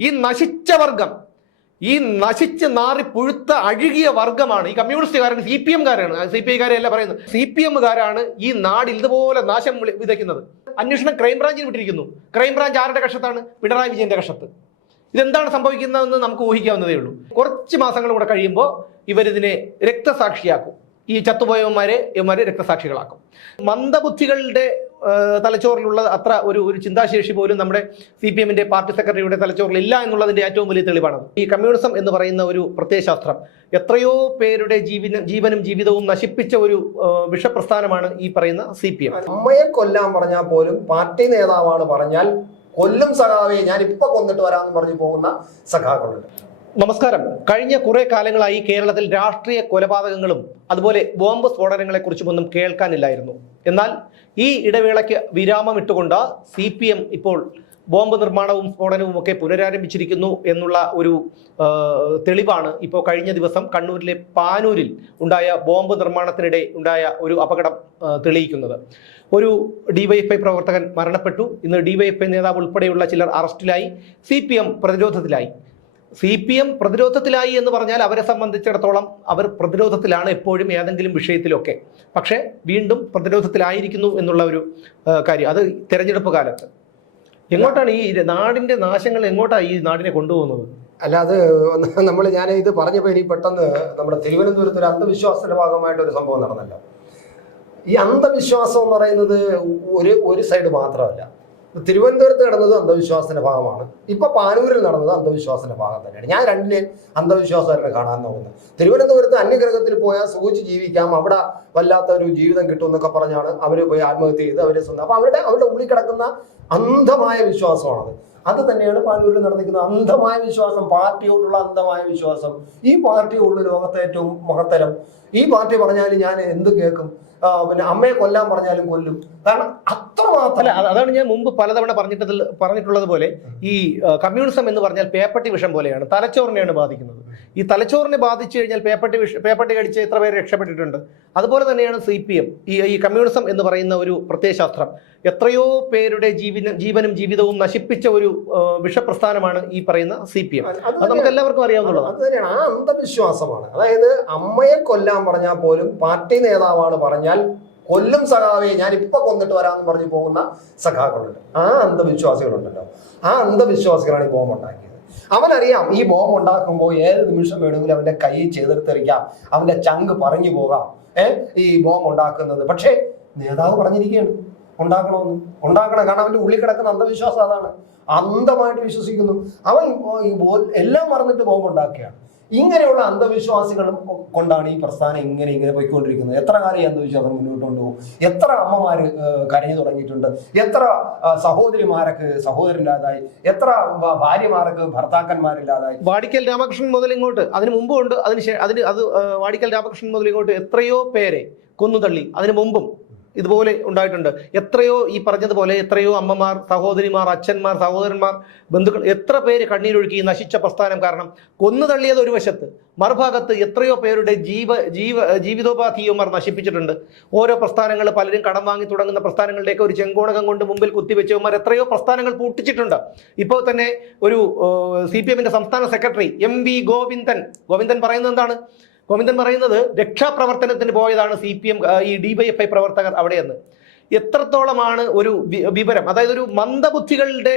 ഈ നശിച്ച വർഗം ഈ നശിച്ച് നാറി പുഴുത്ത അഴുകിയ വർഗമാണ് ഈ കമ്മ്യൂണിസ്റ്റുകാരാണ് സി പി എംകാരാണ് സി പി ഐക്കാരെയല്ല പറയുന്നത്. സി പി എമ്മുകാരാണ് ഈ നാട് ഇതുപോലെ നാശം വിതയ്ക്കുന്നത്. അന്വേഷണം ക്രൈംബ്രാഞ്ചിന് വിട്ടിരിക്കുന്നു. ക്രൈംബ്രാഞ്ച് ആരുടെ കക്ഷത്താണ്? പിണറായി വിജയന്റെ കക്ഷത്ത്. ഇതെന്താണ് സംഭവിക്കുന്നതെന്ന് നമുക്ക് ഊഹിക്കാവുന്നതേ ഉള്ളൂ. കുറച്ച് മാസങ്ങൾ കൂടെ കഴിയുമ്പോൾ ഇവരിതിനെ രക്തസാക്ഷിയാക്കും. ഈ ചത്തുപോയവന്മാരെ ഇവന്മാരെ രക്തസാക്ഷികളാക്കും. മന്ദബുദ്ധികളുടെ തലച്ചോറിലുള്ള അത്ര ഒരു ഒരു ചിന്താശേഷി പോലും നമ്മുടെ സി പി എമ്മിന്റെ പാർട്ടി സെക്രട്ടറിയുടെ തലച്ചോറിൽ ഇല്ല എന്നുള്ളതിന്റെ ഏറ്റവും വലിയ തെളിവാണ് ഈ കമ്മ്യൂണിസം എന്ന് പറയുന്ന ഒരു പ്രത്യയശാസ്ത്രം എത്രയോ പേരുടെ ജീവിത ജീവനും ജീവിതവും നശിപ്പിച്ച ഒരു വിഷപ്രസ്ഥാനമാണ് ഈ പറയുന്ന സി പി എം. അമ്മയെ കൊല്ലാൻ പറഞ്ഞാൽ പോലും പാർട്ടി നേതാവാണ് പറഞ്ഞാൽ കൊല്ലും സഖാവെ ഞാൻ ഇപ്പൊ കൊന്നിട്ട് വരാമെന്ന് പറഞ്ഞു പോകുന്ന സഖാക്കളുണ്ട്. നമസ്കാരം. കഴിഞ്ഞ കുറെ കാലങ്ങളായി കേരളത്തിൽ രാഷ്ട്രീയ കൊലപാതകങ്ങളും അതുപോലെ ബോംബ് സ്ഫോടനങ്ങളെ കുറിച്ചുമൊന്നും കേൾക്കാനില്ലായിരുന്നു. എന്നാൽ ഈ ഇടവേളയ്ക്ക് വിരാമം ഇട്ടുകൊണ്ട് സി പി എം ഇപ്പോൾ ബോംബ് നിർമ്മാണവും സ്ഫോടനവും ഒക്കെ പുനരാരംഭിച്ചിരിക്കുന്നു എന്നുള്ള ഒരു തെളിവാണ് ഇപ്പോൾ കഴിഞ്ഞ ദിവസം കണ്ണൂരിലെ പാനൂരിൽ ഉണ്ടായ ബോംബ് നിർമ്മാണത്തിനിടെ ഉണ്ടായ ഒരു അപകടം തെളിയിക്കുന്നത്. ഒരു ഡിവൈഎഫ്ഐ പ്രവർത്തകൻ മരണപ്പെട്ടു. ഇന്ന് ഡിവൈഎഫ്ഐ നേതാവ് ഉൾപ്പെടെയുള്ള ചിലർ അറസ്റ്റിലായി. സി പ്രതിരോധത്തിലായി. സി പി എം പ്രതിരോധത്തിലായി എന്ന് പറഞ്ഞാൽ അവരെ സംബന്ധിച്ചിടത്തോളം അവർ പ്രതിരോധത്തിലാണ് എപ്പോഴും ഏതെങ്കിലും വിഷയത്തിലൊക്കെ. പക്ഷേ വീണ്ടും പ്രതിരോധത്തിലായിരിക്കുന്നു എന്നുള്ള ഒരു കാര്യം. അത് തെരഞ്ഞെടുപ്പ് കാലത്ത്. എങ്ങോട്ടാണ് ഈ നാടിന്റെ നാശങ്ങൾ എങ്ങോട്ടാണ് ഈ നാടിനെ കൊണ്ടുപോകുന്നത്? അല്ല അത് നമ്മൾ ഞാൻ ഇത് പറഞ്ഞപ്പോൾ ഇനി പെട്ടെന്ന് നമ്മുടെ തിരുവനന്തപുരത്ത് ഒരു അന്ധവിശ്വാസത്തിന്റെ ഭാഗമായിട്ട് ഒരു സംഭവം നടന്നല്ലോ. ഈ അന്ധവിശ്വാസം എന്ന് പറയുന്നത് ഒരു ഒരു സൈഡ് മാത്രമല്ല. തിരുവനന്തപുരത്ത് നടന്നത് അന്ധവിശ്വാസത്തിന്റെ ഭാഗമാണ്. ഇപ്പൊ പാനൂരിൽ നടന്നത് അന്ധവിശ്വാസത്തിന്റെ ഭാഗം തന്നെയാണ്. ഞാൻ രണ്ടിനെ അന്ധവിശ്വാസമായിട്ട് കാണാൻ നോക്കുന്നത്. തിരുവനന്തപുരത്ത് അന്യഗ്രഹത്തിൽ പോയാൽ സൂചിച്ച് ജീവിക്കാം. അവിടെ വല്ലാത്ത ഒരു ജീവിതം കിട്ടും എന്നൊക്കെ പറഞ്ഞാണ് അവർ പോയി ആത്മഹത്യ ചെയ്ത് അവരെ സ്വന്തം അപ്പൊ അവരുടെ അവരുടെ ഉള്ളിൽ കിടക്കുന്ന അന്ധമായ വിശ്വാസമാണത്. അത് തന്നെയാണ് പാനൂരിൽ നടന്നിരിക്കുന്ന അന്ധമായ വിശ്വാസം പാർട്ടിയോടുള്ള അന്ധമായ വിശ്വാസം. ഈ പാർട്ടിയോടുള്ള ലോകത്തെ ഏറ്റവും മഹത്തരം ഈ പാർട്ടി പറഞ്ഞാൽ ഞാൻ എന്ത് കേൾക്കും? പിന്നെ അമ്മയെ കൊല്ലാൻ പറഞ്ഞാലും കൊല്ലും. കാരണം അത്രമാത്രം അതാണ് ഞാൻ മുമ്പ് പലതവണ പറഞ്ഞിട്ടതിൽ പറഞ്ഞിട്ടുള്ളത് പോലെ ഈ കമ്മ്യൂണിസം എന്ന് പറഞ്ഞാൽ പേപ്പട്ടി വിഷം പോലെയാണ്. തലച്ചോറിനെയാണ് ബാധിക്കുന്നത്. ഈ തലച്ചോറിനെ ബാധിച്ചു കഴിഞ്ഞാൽ പേപ്പട്ടി വിഷ പേപ്പട്ടി കടിച്ച് എത്ര പേര് രക്ഷപ്പെട്ടിട്ടുണ്ട്? അതുപോലെ തന്നെയാണ് സി പി എം ഈ ഈ കമ്മ്യൂണിസം എന്ന് പറയുന്ന ഒരു പ്രത്യയശാസ്ത്രം എത്രയോ പേരുടെ ജീവനും ജീവനും ജീവിതവും നശിപ്പിച്ച ഒരു വിഷപ്രസ്ഥാനമാണ് ഈ പറയുന്ന സി പി എം അത് നമുക്ക് എല്ലാവർക്കും അറിയാവുന്നതാണ്. ആ അന്ധവിശ്വാസമാണ്. അതായത് അമ്മയെ കൊല്ലാൻ പറഞ്ഞാൽ പോലും പാർട്ടി നേതാവാണ് പറഞ്ഞാൽ കൊല്ലും സഖാവെ ഞാൻ ഇപ്പൊ കൊന്നിട്ട് വരാമെന്ന് പറഞ്ഞു പോകുന്ന സഖാക്കളുണ്ട്. ആ അന്ധവിശ്വാസികളുണ്ടല്ലോ. ആ അന്ധവിശ്വാസികളാണ് ഈ ബോംബ് ഉണ്ടാക്കിയത്. അവനറിയാം ഈ ബോംബ് ഉണ്ടാക്കുമ്പോൾ ഏത് നിമിഷം വേണമെങ്കിലും അവന്റെ കൈ ചെയ്തെടുത്തെറിക്കാം അവന്റെ ചങ്ക് പറഞ്ഞു പോകാം ഏഹ് ഈ ബോംബ് ഉണ്ടാക്കുന്നത്. പക്ഷേ നേതാവ് പറഞ്ഞിരിക്കുകയാണ് ഉണ്ടാക്കണമെന്ന്. ഉണ്ടാക്കണം കാരണം അവന്റെ ഉള്ളിൽ കിടക്കുന്ന അന്ധവിശ്വാസം അതാണ്. അന്ധമായിട്ട് വിശ്വസിക്കുന്നു. അവൻ എല്ലാം മറന്നിട്ട് ബോംബ് ഉണ്ടാക്കുകയാണ്. ഇങ്ങനെയുള്ള അന്ധവിശ്വാസികളും കൊണ്ടാണ് ഈ പ്രസ്ഥാനം ഇങ്ങനെ ഇങ്ങനെ പോയിക്കൊണ്ടിരിക്കുന്നത്. എത്ര കാലം ഈ അന്ധവിശ്വാസം മുന്നോട്ട് കൊണ്ടുപോകും എത്ര അമ്മമാര് കരഞ്ഞു തുടങ്ങിയിട്ടുണ്ട്? എത്ര സഹോദരിമാരൊക്കെ സഹോദരില്ലാതായി എത്ര ഭാര്യമാർക്ക് ഭർത്താക്കന്മാരില്ലാതായി? വാടിക്കൽ രാമകൃഷ്ണൻ മുതൽ ഇങ്ങോട്ട്. അതിന് മുമ്പും ഉണ്ട് അതിന് അതിന് അത് വാടിക്കൽ രാമകൃഷ്ണൻ മുതൽ ഇങ്ങോട്ട് എത്രയോ പേരെ കൊന്നുതള്ളി. അതിന് മുമ്പും ഇതുപോലെ ഉണ്ടായിട്ടുണ്ട്. എത്രയോ ഈ പറഞ്ഞതുപോലെ എത്രയോ അമ്മമാർ സഹോദരിമാർ അച്ഛന്മാർ സഹോദരന്മാർ ബന്ധുക്കൾ എത്ര പേര് കണ്ണീരൊഴുക്കി നശിച്ച പ്രസ്ഥാനം കാരണം കൊന്നു തള്ളിയത് ഒരു വശത്ത്. മറുഭാഗത്ത് എത്രയോ പേരുടെ ജീവ ജീവ ജീവിതോപാധിയുമാർ നശിപ്പിച്ചിട്ടുണ്ട്. ഓരോ പ്രസ്ഥാനങ്ങൾ പലരും കടം വാങ്ങി തുടങ്ങുന്ന പ്രസ്ഥാനങ്ങളുടെയൊക്കെ ഒരു ചെങ്കോണകം കൊണ്ട് മുമ്പിൽ കുത്തിവെച്ചവന്മാർ എത്രയോ പ്രസ്ഥാനങ്ങൾ പൂട്ടിച്ചിട്ടുണ്ട്. ഇപ്പോൾ തന്നെ ഒരു സി സംസ്ഥാന secretary M V Govindan. Govindan പറയുന്നത് എന്താണ്? ഗോവിന്ദൻ പറയുന്നത് രക്ഷാപ്രവർത്തനത്തിന് പോയതാണ് സി പി എം ഈ ഡിവൈഎഫ്ഐ പ്രവർത്തകർ അവിടെയെന്ന്. എത്രത്തോളമാണ് ഒരു വിവരം? അതായത് ഒരു മന്ദബുദ്ധികളുടെ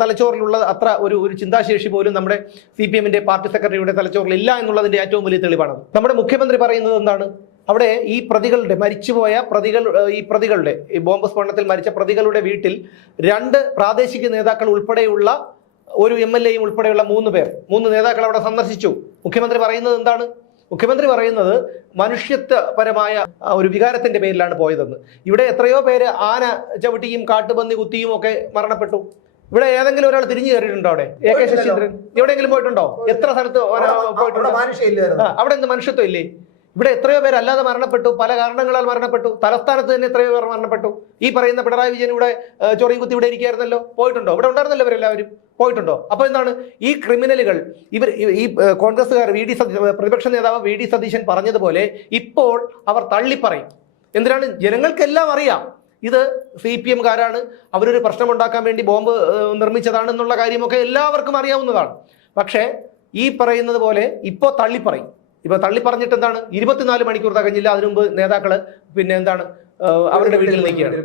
തലച്ചോറിലുള്ള അത്ര ഒരു ഒരു ചിന്താശേഷി പോലും നമ്മുടെ സി പി എമ്മിന്റെ പാർട്ടി സെക്രട്ടറിയുടെ തലച്ചോറിൽ ഇല്ല എന്നുള്ളതിന്റെ ഏറ്റവും വലിയ തെളിവാണ്. നമ്മുടെ മുഖ്യമന്ത്രി പറയുന്നത് എന്താണ്? അവിടെ ഈ പ്രതികളുടെ മരിച്ചുപോയ പ്രതികൾ ഈ പ്രതികളുടെ ഈ ബോംബ് സ്ഫോടനത്തിൽ മരിച്ച പ്രതികളുടെ വീട്ടിൽ രണ്ട് പ്രാദേശിക നേതാക്കൾ ഉൾപ്പെടെയുള്ള ഒരു എം എൽ എയും ഉൾപ്പെടെയുള്ള മൂന്ന് പേർ മൂന്ന് നേതാക്കൾ അവിടെ സന്ദർശിച്ചു. മുഖ്യമന്ത്രി പറയുന്നത് എന്താണ്? മുഖ്യമന്ത്രി പറയുന്നത് മനുഷ്യത്വപരമായ ഒരു വികാരത്തിന്റെ പേരിലാണ് പോയതെന്ന്. ഇവിടെ എത്രയോ പേര് ആന ചവിട്ടിയും കാട്ടുപന്നി കുത്തിയും ഒക്കെ മരണപ്പെട്ടു. ഇവിടെ ഏതെങ്കിലും ഒരാൾ തിരിഞ്ഞു കയറിയിട്ടുണ്ടോ അവിടെ? A K Saseendran. എവിടെയെങ്കിലും പോയിട്ടുണ്ടോ? എത്ര സ്ഥലത്ത് പോയിട്ടുണ്ടോ? അവിടെ എന്ത് മനുഷ്യത്വം ഇല്ലേ? ഇവിടെ എത്രയോ പേര് അല്ലാതെ മരണപ്പെട്ടു. പല കാരണങ്ങളാൽ മരണപ്പെട്ടു. തലസ്ഥാനത്ത് തന്നെ എത്രയോ പേർ മരണപ്പെട്ടു. ഈ പറയുന്ന പിണറായി വിജയൻ ഇവിടെ ചൊറിയും കുത്തി ഇവിടെ ഇരിക്കുകയായിരുന്നല്ലോ. പോയിട്ടുണ്ടോ? ഇവിടെ ഉണ്ടായിരുന്നല്ലോ ഇവരെല്ലാവരും. പോയിട്ടുണ്ടോ? അപ്പൊ എന്താണ്? ഈ ക്രിമിനലുകൾ ഇവർ ഈ- കോൺഗ്രസ്സുകാർ വി ഡി പ്രതിപക്ഷ നേതാവ് വി ഡി സതീശൻ പറഞ്ഞതുപോലെ ഇപ്പോൾ അവർ തള്ളിപ്പറയും. എന്തിനാണ്? ജനങ്ങൾക്കെല്ലാം അറിയാം. ഇത് സി പി എംകാരാണ്. അവരൊരു പ്രശ്നമുണ്ടാക്കാൻ വേണ്ടി ബോംബ് നിർമ്മിച്ചതാണെന്നുള്ള കാര്യമൊക്കെ എല്ലാവർക്കും അറിയാവുന്നതാണ്. പക്ഷേ ഈ പറയുന്നത് പോലെ ഇപ്പോൾ തള്ളിപ്പറയും. ഇപ്പൊ തള്ളി പറഞ്ഞിട്ട് എന്താണ്? ഇരുപത്തിനാല് മണിക്കൂർ തകഞ്ഞില്ല. അതിനു മുമ്പ് നേതാക്കൾ പിന്നെ എന്താണ്? അവരുടെ വീട്ടിൽ നിൽക്കുകയാണ്.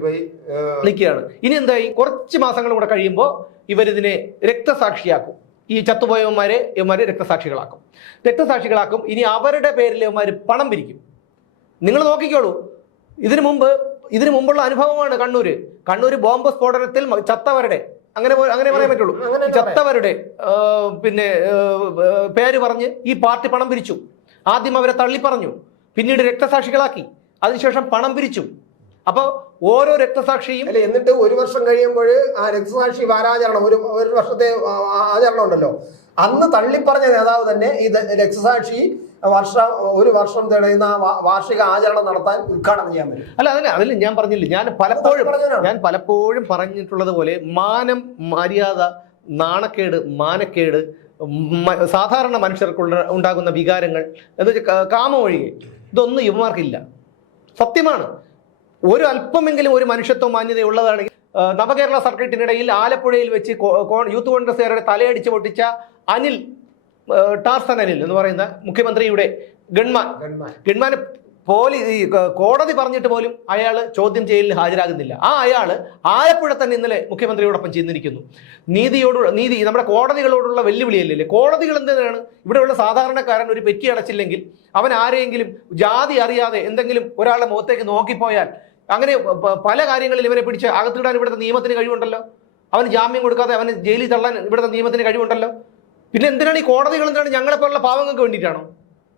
നിൽക്കുകയാണ്. ഇനി എന്തായി? കുറച്ച് മാസങ്ങൾ കൂടെ കഴിയുമ്പോൾ ഇവരിതിനെ രക്തസാക്ഷിയാക്കും. ഈ ചത്തുപോയവന്മാരെ ഇവന്മാരെ രക്തസാക്ഷികളാക്കും. രക്തസാക്ഷികളാക്കും. ഇനി അവരുടെ പേരിൽ ഇവന്മാർ പണം പിരിക്കും. നിങ്ങൾ നോക്കിക്കോളൂ. ഇതിനു മുമ്പ് ഇതിനു മുമ്പുള്ള അനുഭവമാണ് കണ്ണൂര്. കണ്ണൂര് ബോംബ് സ്ഫോടനത്തിൽ ചത്തവരുടെ അങ്ങനെ അങ്ങനെ പറയാൻ പറ്റുള്ളൂ. ചത്തവരുടെ പിന്നെ പേര് പറഞ്ഞ് ഈ പാർട്ടി പണം പിരിച്ചു. ആദ്യം അവരെ തള്ളിപ്പറഞ്ഞു. പിന്നീട് രക്തസാക്ഷികളാക്കി. അതിനുശേഷം പണം പിരിച്ചു. അപ്പോൾ ഓരോ രക്തസാക്ഷിയും അല്ലെ എന്നിട്ട് ഒരു വർഷം കഴിയുമ്പോൾ ആ രക്തസാക്ഷി വാരാചരണം ഒരു ഒരു വർഷത്തെ ആചരണം ഉണ്ടല്ലോ. അന്ന് തള്ളിപ്പറഞ്ഞ നേതാവ് തന്നെ ഈ രക്തസാക്ഷി വർഷം ഒരു വർഷം തെളിയുന്ന വാർഷിക ആചരണം നടത്താൻ ഉദ്ഘാടനം ചെയ്യാൻ പറ്റും അല്ല അതിന് അതിൽ ഞാൻ പറഞ്ഞില്ല ഞാൻ പലപ്പോഴും ഞാൻ പലപ്പോഴും പറഞ്ഞിട്ടുള്ളത് പോലെ മാനം മര്യാദ നാണക്കേട് മാനക്കേട് സാധാരണ മനുഷ്യർക്കുള്ള ഉണ്ടാകുന്ന വികാരങ്ങൾ എന്ന് വെച്ചാൽ കാമം ഒഴികെ ഇതൊന്നും യുവമാർക്കില്ല. സത്യമാണ്. ഒരു അല്പമെങ്കിലും ഒരു മനുഷ്യത്വ മാന്യത ഉള്ളതാണെങ്കിൽ ആ, നവകേരള സർക്കിട്ടിനിടയിൽ ആലപ്പുഴയിൽ വെച്ച് യൂത്ത് കോൺഗ്രസ്സുകാരുടെ തലയടിച്ച് പൊട്ടിച്ച അനിൽ ടാർസൻ അനിൽ എന്ന് പറയുന്ന മുഖ്യമന്ത്രിയുടെ ഗൺമാൻ. ഗൺമാൻ. ഗൺമാനെ പോലീ ഈ കോടതി പറഞ്ഞിട്ട് പോലും അയാൾ ചോദ്യം ചെയ്യലിൽ ഹാജരാകുന്നില്ല. ആ അയാൾ ആലപ്പുഴ തന്നെ ഇന്നലെ മുഖ്യമന്ത്രിയോടൊപ്പം ചെന്നിരിക്കുന്നു. നീതിയോട് നീതി നമ്മുടെ കോടതികളോടുള്ള വെല്ലുവിളിയല്ലേ? കോടതികൾ എന്തിനാണ്? ഇവിടെയുള്ള സാധാരണക്കാരൻ ഒരു പെറ്റി അടച്ചില്ലെങ്കിൽ അവൻ ആരെയെങ്കിലും ജാതി അറിയാതെ എന്തെങ്കിലും ഒരാളുടെ മുഖത്തേക്ക് നോക്കിപ്പോയാൽ അങ്ങനെ പല കാര്യങ്ങളിൽ ഇവരെ പിടിച്ച് അകത്തിടാൻ ഇവിടുത്തെ നിയമത്തിന് കഴിവുണ്ടല്ലോ? അവന് ജാമ്യം കൊടുക്കാതെ അവന് ജയിലിൽ തള്ളാൻ ഇവിടുത്തെ നിയമത്തിന് കഴിവുണ്ടല്ലോ? പിന്നെ എന്തിനാണ് ഈ കോടതികൾ എന്തിനാണ് ഞങ്ങളെപ്പോലുള്ള പാവങ്ങൾക്ക് വേണ്ടിയിട്ടാണോ?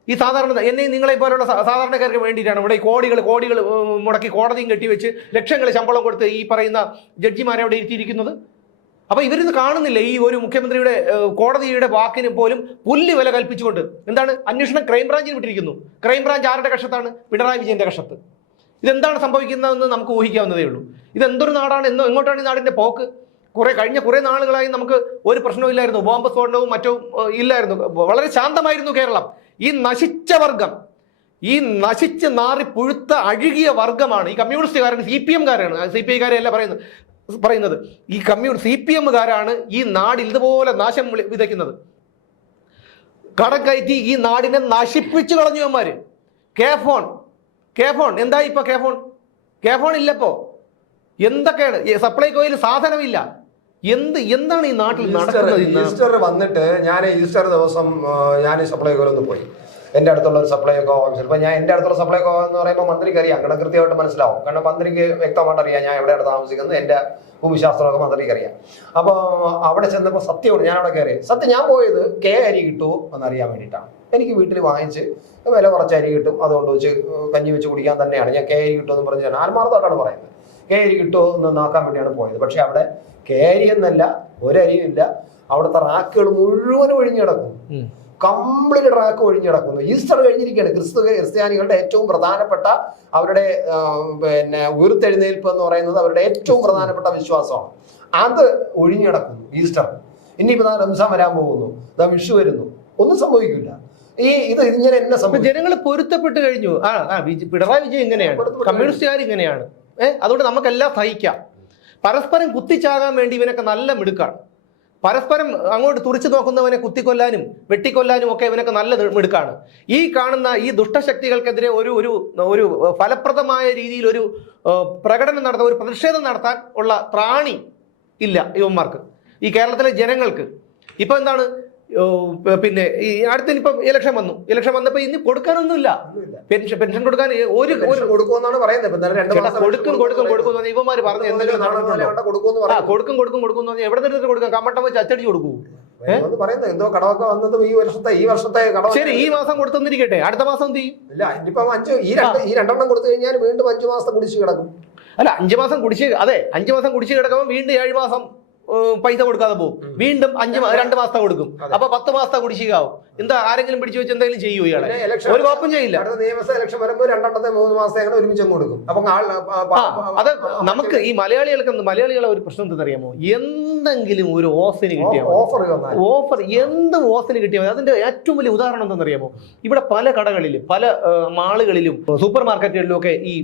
ഈ സാധാരണ എന്നെ നിങ്ങളെ പോലുള്ള സാധാരണക്കാർക്ക് വേണ്ടിയിട്ടാണ് ഇവിടെ കോടികൾ കോടികൾ മുടക്കി കോടതിയും കെട്ടിവെച്ച് ലക്ഷങ്ങൾ ശമ്പളം കൊടുത്ത് ഈ പറയുന്ന ജഡ്ജിമാരെ അവിടെ ഇരുത്തിയിരിക്കുന്നത്. അപ്പൊ ഇവരിന്ന് കാണുന്നില്ല ഈ ഒരു മുഖ്യമന്ത്രിയുടെ കോടതിയുടെ വാക്കിന് പോലും പുല്ല് വില കൽപ്പിച്ചുകൊണ്ട് എന്താണ്? അന്വേഷണം ക്രൈംബ്രാഞ്ചിന് വിട്ടിരിക്കുന്നു. ക്രൈംബ്രാഞ്ച് ആരുടെ കക്ഷത്താണ് പിണറായി വിജയന്റെ കക്ഷത്ത് ഇതെന്താണ് സംഭവിക്കുന്നതെന്ന് നമുക്ക് ഊഹിക്കാവുന്നതേ ഉള്ളൂ. ഇതെന്തൊരു നാടാണ്? എന്നോ എങ്ങോട്ടാണ് ഈ നാടിന്റെ പോക്ക്? കുറെ കഴിഞ്ഞ കുറെ നാളുകളായി നമുക്ക് ഒരു പ്രശ്നവും ഇല്ലായിരുന്നു. ബോംബ് സ്ഫോടനവും മറ്റും ഇല്ലായിരുന്നു. വളരെ ശാന്തമായിരുന്നു കേരളം. ഈ നശിച്ച വർഗം ഈ നശിച്ച് നാറി പുഴുത്ത അഴുകിയ വർഗമാണ് ഈ കമ്മ്യൂണിസ്റ്റുകാരാണ് സി പി എംകാരാണ് സി പി ഐക്കാരെയല്ല പറയുന്നത് പറയുന്നത്. ഈ കമ്മ്യൂ സി പി എമ്മുകാരാണ് ഈ നാടിൽ ഇതുപോലെ നാശം വിതയ്ക്കുന്നത്. കടം കയറ്റി ഈ നാടിനെ നശിപ്പിച്ചു കളഞ്ഞു അവന്മാര് കെ ഫോൺ കെ ഫോൺ എന്തായി ഇപ്പൊ കെ ഫോൺ? കെ ഫോൺ ഇല്ലപ്പോ. എന്തൊക്കെയാണ്? സപ്ലൈകോയിൽ സാധനമില്ല. എന്ത് എന്താണ് ഈ നാട്ടിൽ ഈസ്റ്റർ നടക്കുന്നത് ഈസ്റ്റർ വന്നിട്ട് ഞാൻ ഈസ്റ്റർ ദിവസം ഞാൻ സപ്ലൈ ഒന്ന് പോയി. എന്റെ അടുത്തുള്ള ഒരു സപ്ലൈകോ ഇപ്പൊ ഞാൻ എന്റെ അടുത്തുള്ള സപ്ലൈകോ എന്ന് പറയുമ്പോൾ മന്ത്രിക്ക് അറിയാം. കാരണം കൃത്യമായിട്ട് മനസ്സിലാവും. കാരണം മന്ത്രിക്ക് വ്യക്തമായിട്ട് അറിയാം. ഞാൻ എവിടെയാണ് താമസിക്കുന്നത് എന്റെ ഭൂമിശാസ്ത്രമൊക്കെ മന്ത്രിക്ക് അറിയാം. അപ്പോൾ അവിടെ ചെന്നപ്പോൾ സത്യമാണ് ഞാൻ അവിടെ കയറി. സത്യം ഞാൻ പോയത് കെ അരി കിട്ടുമോ എന്നറിയാൻ വേണ്ടിയിട്ടാണ്. എനിക്ക് വീട്ടിൽ വാങ്ങിച്ച് വില കുറച്ച് അരി കിട്ടും. അതുകൊണ്ട് വെച്ച് കഞ്ഞി വെച്ച് കുടിക്കാൻ തന്നെയാണ്. ഞാൻ കെ അരി കിട്ടുമെന്ന് പറഞ്ഞു ഞാൻ ആത്മാർത്ഥമായിട്ടാണ് പറയുന്നത്. കെ അരി കിട്ടുമോ എന്ന് നോക്കാൻ വേണ്ടിയാണ് പോയത്. പക്ഷെ അവിടെ കയറി എന്നല്ല ഒരരിയുമില്ല അവിടുത്തെ റാക്കുകൾ മുഴുവൻ ഒഴിഞ്ഞു കിടക്കും കംപ്ലീറ്റ് റാക്ക് ഒഴിഞ്ഞു കിടക്കുന്നു. ഈസ്റ്റർ കഴിഞ്ഞിരിക്കുകയാണ്. ക്രിസ്തു ക്രിസ്ത്യാനികളുടെ ഏറ്റവും പ്രധാനപ്പെട്ട അവരുടെ പിന്നെ ഉയർത്തെഴുന്നേൽപ്പ് എന്ന് പറയുന്നത് അവരുടെ ഏറ്റവും പ്രധാനപ്പെട്ട വിശ്വാസമാണ്. അത് ഒഴിഞ്ഞു കിടക്കുന്നു ഈസ്റ്റർ. ഇനിയിപ്പോ റംസാൻ വരാൻ പോകുന്നു. ദാ വിഷു വരുന്നു. ഒന്നും സംഭവിക്കില്ല. ഈ ഇത് ഇങ്ങനെ എന്നെ ജനങ്ങൾ പൊരുത്തപ്പെട്ട് കഴിഞ്ഞു. ആ പിണറായി വിജയൻ ഇങ്ങനെയാണ്. കമ്മ്യൂണിസ്റ്റുകാർ ഇങ്ങനെയാണ്. ഏഹ് അതുകൊണ്ട് നമുക്കെല്ലാം സഹിക്കാം. പരസ്പരം കുത്തിച്ചാകാൻ വേണ്ടി ഇവനൊക്കെ നല്ല മിടുക്കാണ്. പരസ്പരം അങ്ങോട്ട് തുറിച്ചു നോക്കുന്നവനെ കുത്തിക്കൊല്ലാനും വെട്ടിക്കൊല്ലാനും ഒക്കെ ഇവനൊക്കെ നല്ല മിടുക്കാണ്. ഈ കാണുന്ന ഈ ദുഷ്ടശക്തികൾക്കെതിരെ ഒരു ഒരു ഒരു ഫലപ്രദമായ രീതിയിൽ ഒരു പ്രകടനം നടത്താൻ ഒരു പ്രതിഷേധം നടത്താൻ ഉള്ള ത്രാണി ഇല്ല ഇവന്മാർക്ക്. ഈ കേരളത്തിലെ ജനങ്ങൾക്ക്. ഇപ്പൊ എന്താണ്? പിന്നെ ഈ അടുത്ത ഇപ്പം ഇലക്ഷൻ വന്നു. ഇലക്ഷൻ വന്നപ്പോ ഇനി കൊടുക്കാനൊന്നുമില്ല. പെൻഷൻ പെൻഷൻ കൊടുക്കാൻ ഒരു കൊടുക്കുമെന്നാണ് പറയുന്നത്. മാസം കൊടുക്കും കൊടുക്കും കൊടുക്കും എന്ന് ഇവന്മാര് പറഞ്ഞു എന്തെങ്കിലും ആ കൊടുക്കും കൊടുക്കും കൊടുക്കും എവിടെ നിന്ന് കൊടുക്കാം? കമ്മട്ടം വെച്ച് അച്ചടിച്ച് കൊടുക്കൂ. എന്തോ കടമൊക്കെ വന്നതും ഈ വർഷത്തെ ഈ വർഷത്തെ കടം ശരി ഈ മാസം കൊടുത്തെന്നിരിക്കട്ടെ. അടുത്ത മാസം എന്ത് ചെയ്യും? ഇല്ല ഇനിയിപ്പം അഞ്ച് ഈ രണ്ട് ഈ രണ്ടെണ്ണം കൊടുത്തു കഴിഞ്ഞാൽ വീണ്ടും അഞ്ചു മാസത്തെ കുടിച്ച് കിടക്കും. അല്ല അഞ്ചു മാസം കുടിശ്ശിക അതെ അഞ്ചു മാസം കുടിശ്ശിക കിടക്കുമ്പോൾ വീണ്ടും ഏഴ് മാസം പൈസ കൊടുക്കാതെ പോകും. വീണ്ടും അഞ്ച് രണ്ട് മാസത്തെ കൊടുക്കും. അപ്പൊ പത്ത് മാസത്തെ കുടിശ്ശിക ആവും എന്താ ആരെങ്കിലും പിടിച്ചു വെച്ച് എന്തെങ്കിലും ചെയ്യൂ ഇയാളെ? ഒരു കുഴപ്പം ചെയ്യില്ല. നിയമസഭ ഇലക്ഷൻ വരുമ്പോൾ രണ്ടെണ്ണത്തെ മൂന്ന് മാസത്തെ ഒരുമിച്ച് കൊടുക്കും. അപ്പൊ അത് നമുക്ക് ഈ മലയാളികൾക്ക് മലയാളികളെ ഒരു പ്രശ്നം എന്തെന്നറിയാമോ എന്തെങ്കിലും ഒരു ഓഫിന് കിട്ടിയാൽ ഓഫർ ഓഫർ എന്ത് ഓഫറിന് കിട്ടിയാൽ മതി. അതിന്റെ ഏറ്റവും വലിയ ഉദാഹരണം എന്താണെന്നറിയാമോ ഇവിടെ പല കടകളിലും പല മാളുകളിലും സൂപ്പർ മാർക്കറ്റുകളിലും ഒക്കെ ഈ